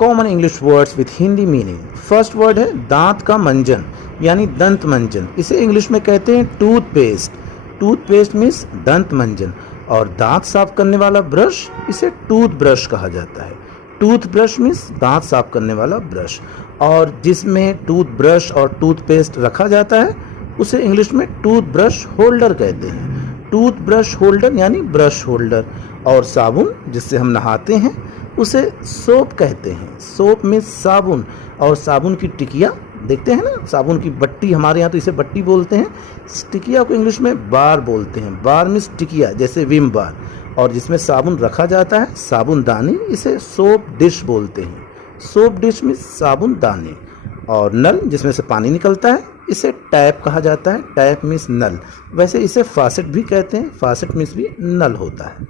Common English words with Hindi meaning. First word है दांत का मंजन यानी दंत मंजन। इसे इंग्लिश में कहते हैं टूथपेस्ट। टूथपेस्ट मीन्स दंत मंजन। और दांत साफ करने वाला ब्रश, इसे टूथ ब्रश कहा जाता है। टूथ ब्रश मीन्स दांत साफ करने वाला ब्रश। और जिसमें टूथ ब्रश और टूथपेस्ट रखा जाता है उसे इंग्लिश में टूथ ब्रश होल्डर कहते हैं। टूथ ब्रश होल्डर यानी ब्रश होल्डर। और साबुन जिससे हम नहाते हैं उसे सोप कहते हैं। सोप में साबुन। और साबुन की टिकिया देखते हैं ना, साबुन की बट्टी, हमारे यहाँ तो इसे बट्टी बोलते हैं। टिकिया को इंग्लिश में बार बोलते हैं। बार मीन्स टिकिया, जैसे विम बार। और जिसमें साबुन रखा जाता है, साबुन दानी, इसे सोप डिश बोलते हैं। सोप डिश मीन्स साबुन दाने। और नल जिसमें से पानी निकलता है, इसे टैप कहा जाता है। टैप मीन्स नल। वैसे इसे फासेट भी कहते हैं। फासेट मीन्स भी नल होता है।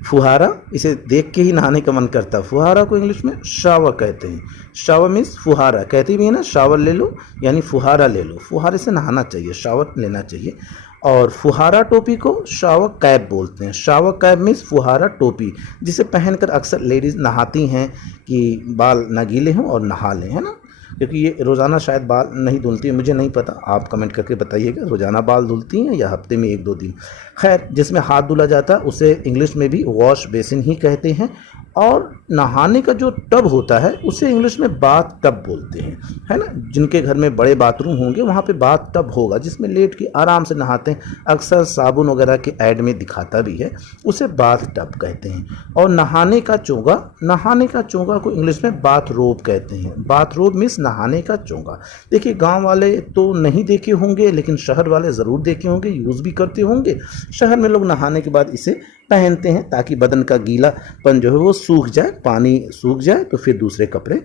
फुहारा, इसे देख के ही नहाने का मन करता है। फुहारा को इंग्लिश में शावर कहते हैं। शावर मीन्स फुहारा, कहते भी है ना, शावर ले लो यानी फुहारा ले लो। फुहारे से नहाना चाहिए, शावर लेना चाहिए। और फुहारा टोपी को शावर कैप बोलते हैं। शावर कैप मीन्स फुहारा टोपी, जिसे पहनकर अक्सर लेडीज़ नहाती हैं कि बाल न गीले हों और नहा लें, है ना। क्योंकि ये रोज़ाना शायद बाल नहीं धुलती है, मुझे नहीं पता, आप कमेंट करके बताइएगा रोज़ाना बाल धुलती हैं या हफ्ते में 1-2 दिन। खैर, जिसमें हाथ धुला जाता है उसे इंग्लिश में भी वॉश बेसिन ही कहते हैं। और नहाने का जो टब होता है उसे इंग्लिश में बाथ टब बोलते हैं, है ना। जिनके घर में बड़े बाथरूम होंगे वहाँ पे बाथ टब होगा जिसमें लेट के आराम से नहाते हैं। अक्सर साबुन वगैरह के ऐड में दिखाता भी है, उसे बाथ टब कहते हैं। और नहाने का चोंगा को इंग्लिश में बाथ रोब कहते हैं। बाथ रोब मीन्स नहाने का चोंगा। देखिए, गाँव वाले तो नहीं देखे होंगे लेकिन शहर वाले ज़रूर देखे होंगे, यूज़ भी करते होंगे। शहर में लोग नहाने के बाद इसे पहनते हैं ताकि बदन का गीलापन जो है वो सूख जाए, पानी सूख जाए तो फिर दूसरे कपड़े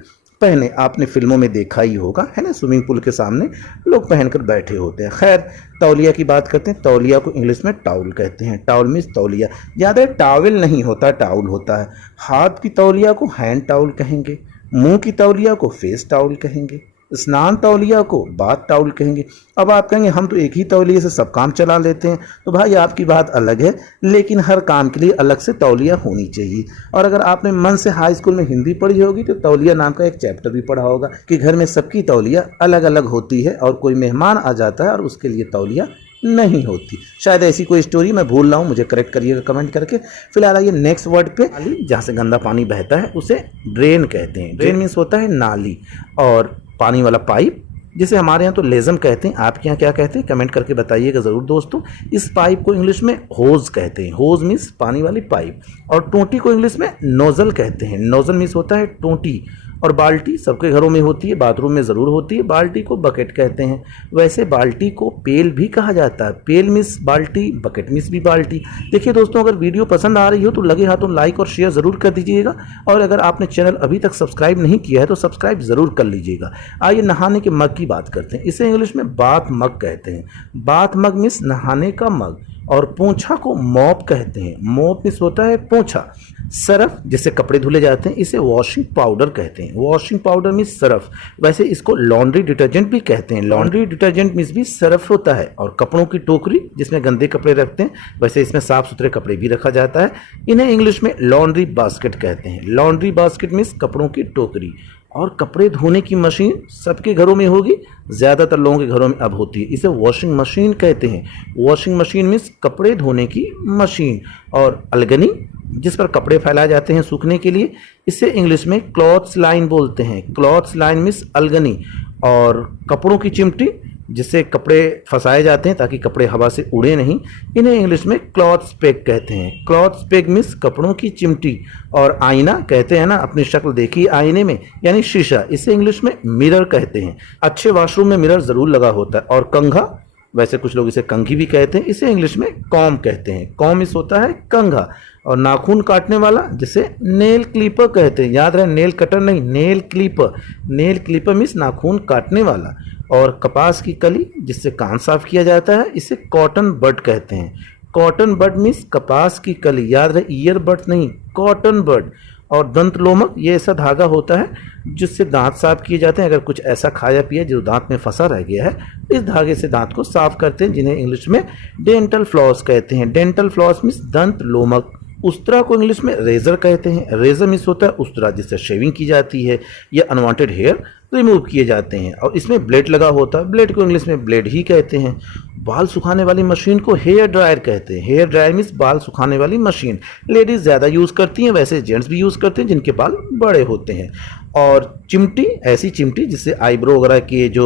पहने। आपने फिल्मों में देखा ही होगा, है ना, स्विमिंग पूल के सामने लोग पहनकर बैठे होते हैं। खैर, तौलिया की बात करते हैं। तौलिया को इंग्लिश में टाउल कहते हैं। टाउल मीन्स तौलिया। याद है, टावल नहीं होता, टाउल होता है। हाथ की तौलिया को हैंड टाउल कहेंगे। मुंह की तौलिया को फेस टाउल कहेंगे। स्नान तौलिया को बाथ टाउल कहेंगे। अब आप कहेंगे हम तो एक ही तौलिए से सब काम चला लेते हैं, तो भाई आपकी बात अलग है, लेकिन हर काम के लिए अलग से तौलिया होनी चाहिए। और अगर आपने मन से हाई स्कूल में हिंदी पढ़ी होगी तो तौलिया नाम का एक चैप्टर भी पढ़ा होगा कि घर में सबकी तौलिया अलग अलग होती है और कोई मेहमान आ जाता है और उसके लिए तौलिया नहीं होती। शायद ऐसी कोई स्टोरी मैं भूल रहा हूँ, मुझे करेक्ट करिएगा कमेंट करके। फिलहाल आइए नेक्स्ट वर्ड पे। नाली, जहाँ से गंदा पानी बहता है उसे ड्रेन कहते हैं। ड्रेन मीन्स होता है नाली। और पानी वाला पाइप, जिसे हमारे यहाँ तो लेज़म कहते हैं, आपके यहाँ क्या कहते हैं कमेंट करके बताइएगा ज़रूर दोस्तों। इस पाइप को इंग्लिश में होज कहते हैं। होज मीन्स पानी वाली पाइप। और टोंटी को इंग्लिश में नोज़ल कहते हैं। नोज़ल मीन्स होता है टोंटी। और बाल्टी सबके घरों में होती है, बाथरूम में ज़रूर होती है। बाल्टी को बकेट कहते हैं। वैसे बाल्टी को पेल भी कहा जाता है। पेल मीन्स बाल्टी, बकेट मीन्स भी बाल्टी। देखिए दोस्तों, अगर वीडियो पसंद आ रही हो तो लगे हाथों लाइक और शेयर ज़रूर कर दीजिएगा। और अगर आपने चैनल अभी तक सब्सक्राइब नहीं किया है तो सब्सक्राइब ज़रूर कर लीजिएगा। आइए नहाने के मग की बात करते हैं। इसे इंग्लिश में बाथ मग कहते हैं। बाथ मग मीन्स नहाने का मग। और पोंछा को मॉप कहते हैं। मॉप मीन्स होता है पोंछा। सरफ, जिससे कपड़े धुले जाते हैं, इसे वॉशिंग पाउडर कहते हैं। Washing powder means Surf. वैसे इसको लॉन्ड्री डिटर्जेंट भी कहते हैं। लॉन्ड्री डिटर्जेंट मीन्स भी सरफ होता है। और कपड़ों की टोकरी, जिसमें गंदे कपड़े रखते हैं, वैसे इसमें साफ सुथरे कपड़े भी रखा जाता है। इन्हें इंग्लिश में लॉन्ड्री बास्केट कहते हैं। लॉन्ड्री बास्केट मीन्स कपड़ों की टोकरी। और कपड़े धोने की मशीन सबके घरों में होगी, ज़्यादातर लोगों के घरों में अब होती है, इसे वॉशिंग मशीन कहते हैं। वॉशिंग मशीन मीन्स कपड़े धोने की मशीन। और अलगनी, जिस पर कपड़े फैलाए जाते हैं सूखने के लिए, इसे इंग्लिश में क्लॉथ्स लाइन बोलते हैं। क्लॉथ्स लाइन मीन्स अलगनी। और कपड़ों की चिमटी, जिससे कपड़े फंसाए जाते हैं ताकि कपड़े हवा से उड़े नहीं, इन्हें इंग्लिश में क्लॉथ पेग कहते हैं। क्लॉथ पेग मीन्स कपड़ों की चिमटी। और आईना, कहते हैं ना अपनी शक्ल देखी आईने में, यानी शीशा, इसे इंग्लिश में मिरर कहते हैं। अच्छे वॉशरूम में मिरर ज़रूर लगा होता है। और कंघा, वैसे कुछ लोग इसे कंघी भी कहते हैं, इसे इंग्लिश में कॉम कहते हैं। कॉम इस होता है कंघा। और नाखून काटने वाला, जिसे नेल क्लीपर कहते हैं। याद रहे, नेल कटर नहीं, nail clipper. Nail clipper means नाखून काटने वाला। और कपास की कली, जिससे कान साफ किया जाता है, इसे कॉटन बड कहते हैं। कॉटन बड मीन्स कपास की कली। याद रहे, ईयर बड नहीं, कॉटन बड। और दंत लोमक, ये ऐसा धागा होता है जिससे दांत साफ किए जाते हैं। अगर कुछ ऐसा खाया पिया जो दांत में फंसा रह गया है, इस धागे से दांत को साफ करते हैं, जिन्हें इंग्लिश में डेंटल फ्लॉस कहते हैं। डेंटल फ्लॉस मीन्स दंत लोमक। उस्तरा को इंग्लिश में रेजर कहते हैं। रेजर मीन्स होता है उस्तरा, जिससे शेविंग की जाती है या अनवांटेड हेयर रिमूव किए जाते हैं, और इसमें ब्लेड लगा होता है। ब्लेड को इंग्लिश में ब्लेड ही कहते हैं। बाल सुखाने वाली मशीन को हेयर ड्रायर कहते हैं। हेयर ड्रायर मीन्स बाल सुखाने वाली मशीन। लेडीज ज़्यादा यूज़ करती हैं, वैसे जेंट्स भी यूज़ करते हैं जिनके बाल बड़े होते हैं। और चिमटी, ऐसी चिमटी जिससे आईब्रो वगैरह के जो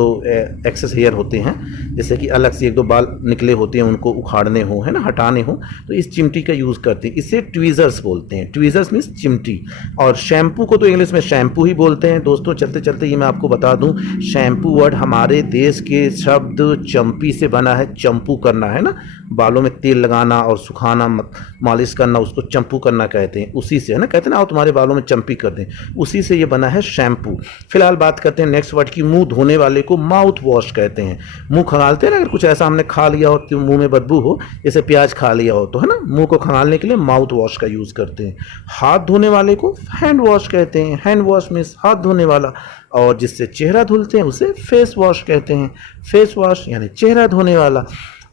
एक्सेस हेयर होते हैं, जैसे कि अलग से एक दो बाल निकले होते हैं, उनको उखाड़ने हो, है ना, हटाने हो, तो इस चिमटी का यूज़ करते हैं। इसे ट्वीज़र्स बोलते हैं। ट्वीज़र्स मीन्स चिमटी। और शैम्पू को तो इंग्लिश में शैम्पू ही बोलते हैं। दोस्तों चलते चलते ये मैं आपको बता दूं, शैम्पू वर्ड हमारे देश के शब्द चंपी से बना है। चंपू करना, है ना, बालों में तेल लगाना और सुखाना, मालिश करना, उसको चंपू करना कहते हैं। उसी से, है ना, कहते हैं ना, आओ तुम्हारे बालों में चंपी कर दें, उसी से ये बना है शैम्पू। फिलहाल बात करते हैं नेक्स्ट वर्ड की। मुंह धोने वाले को माउथ वॉश कहते हैं। मुंह खंगालते हैं ना, अगर कुछ ऐसा हमने खा लिया हो तो मुंह में बदबू हो, जैसे प्याज खा लिया हो तो, है ना, मुंह को खंगालने के लिए माउथ वॉश का यूज करते हैं। हाथ धोने वाले को हैंड वॉश कहते हैं। हैंड वॉश मीन्स हाथ धोने वाला। और जिससे चेहरा धुलते हैं उसे फेस वॉश कहते हैं। फेस वॉश यानी चेहरा धोने वाला।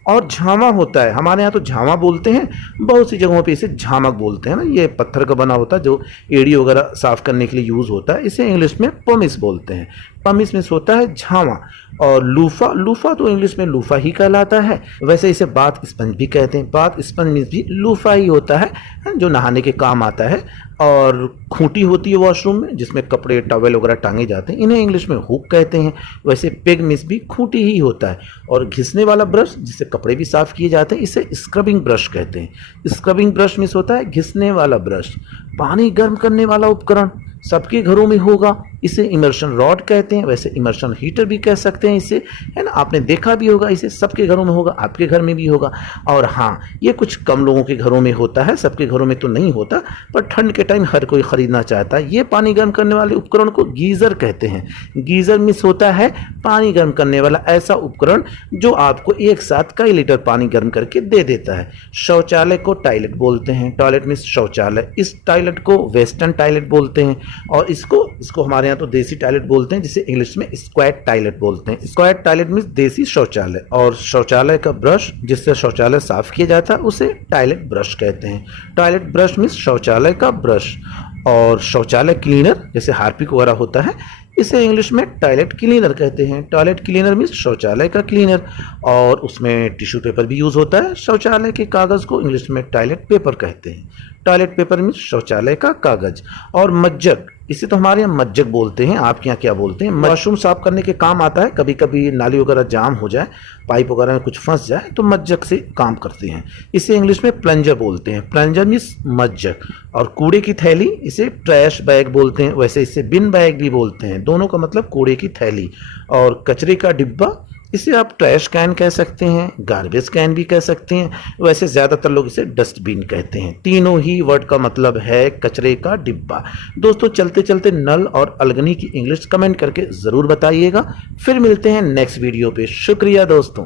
और झामा होता है, हमारे यहाँ तो झामा बोलते हैं, बहुत सी जगहों पे इसे झामक बोलते हैं ना। ये पत्थर का बना होता है जो एड़ी वगैरह साफ करने के लिए यूज़ होता है। इसे इंग्लिश में पमिस बोलते हैं। पमिस मीन्स होता है झामा। और लूफा, लूफा तो इंग्लिश में लूफा ही कहलाता है। वैसे इसे बाथ स्पंज भी कहते हैं। बाथ स्पंज मीन्स भी लूफा ही होता है, जो नहाने के काम आता है। और खूंटी होती है वॉशरूम में, जिसमें कपड़े टॉवेल वगैरह टांगे जाते हैं, इन्हें इंग्लिश में हुक कहते हैं। वैसे पेग मीन्स भी खूंटी ही होता है। और घिसने वाला ब्रश, जिससे कपड़े भी साफ किए जाते हैं, इसे स्क्रबिंग ब्रश कहते हैं। स्क्रबिंग ब्रश मीन्स होता है घिसने वाला ब्रश। पानी गर्म करने वाला उपकरण सबके घरों में होगा, इसे इमर्शन रॉड कहते हैं। वैसे इमर्शन हीटर भी कह सकते हैं इसे, है ना, आपने देखा भी होगा, इसे सबके घरों में होगा, आपके घर में भी होगा। और हाँ, ये कुछ कम लोगों के घरों में होता है, सबके घरों में तो नहीं होता, पर ठंड के टाइम हर कोई खरीदना चाहता है। ये पानी गर्म करने वाले उपकरण को गीजर कहते हैं। गीजर मीन्स होता है पानी गर्म करने वाला ऐसा उपकरण जो आपको एक साथ कई लीटर पानी गर्म करके दे देता है। शौचालय को टॉयलेट बोलते हैं। टॉयलेट मीन्स शौचालय। इस टॉयलेट को वेस्टर्न टॉयलेट बोलते हैं। और इसको हमारे यहाँ तो देसी टॉयलेट बोलते हैं, जिसे इंग्लिश में स्क्वायर टॉयलेट बोलते हैं। स्क्वायर टॉयलेट मीन्स देसी शौचालय। और शौचालय का ब्रश, जिससे शौचालय साफ किया जाता है, उसे टॉयलेट ब्रश कहते हैं। टॉयलेट ब्रश मीन्स शौचालय का ब्रश। और शौचालय क्लीनर, जैसे हार्पिक वगैरह होता है, इसे इंग्लिश में टॉयलेट क्लीनर कहते हैं। टॉयलेट क्लीनर मीन्स शौचालय का क्लीनर। और उसमें टिश्यू पेपर भी यूज़ होता है। शौचालय के कागज़ को इंग्लिश में टॉयलेट पेपर कहते हैं। टॉयलेट पेपर मीन्स शौचालय का कागज। और मज्जक, इसे तो हमारे यहाँ मज्जक बोलते हैं, आपके यहाँ क्या बोलते हैं? वॉशरूम साफ करने के काम आता है। कभी कभी नाली वगैरह जाम हो जाए, पाइप वगैरह में कुछ फंस जाए, तो मज्जक से काम करते हैं। इसे इंग्लिश में प्लंजर बोलते हैं। प्लंजर मीन्स मज्जक। और कूड़े की थैली, इसे ट्रैश बैग बोलते हैं। वैसे इसे बिन बैग भी बोलते हैं। दोनों का मतलब कूड़े की थैली। और कचरे का डिब्बा, इसे आप ट्रैश कैन कह सकते हैं, गार्बेज कैन भी कह सकते हैं। वैसे ज़्यादातर लोग इसे डस्टबिन कहते हैं। तीनों ही वर्ड का मतलब है कचरे का डिब्बा। दोस्तों चलते चलते नल और अलगनी की इंग्लिश कमेंट करके ज़रूर बताइएगा। फिर मिलते हैं नेक्स्ट वीडियो पे। शुक्रिया दोस्तों।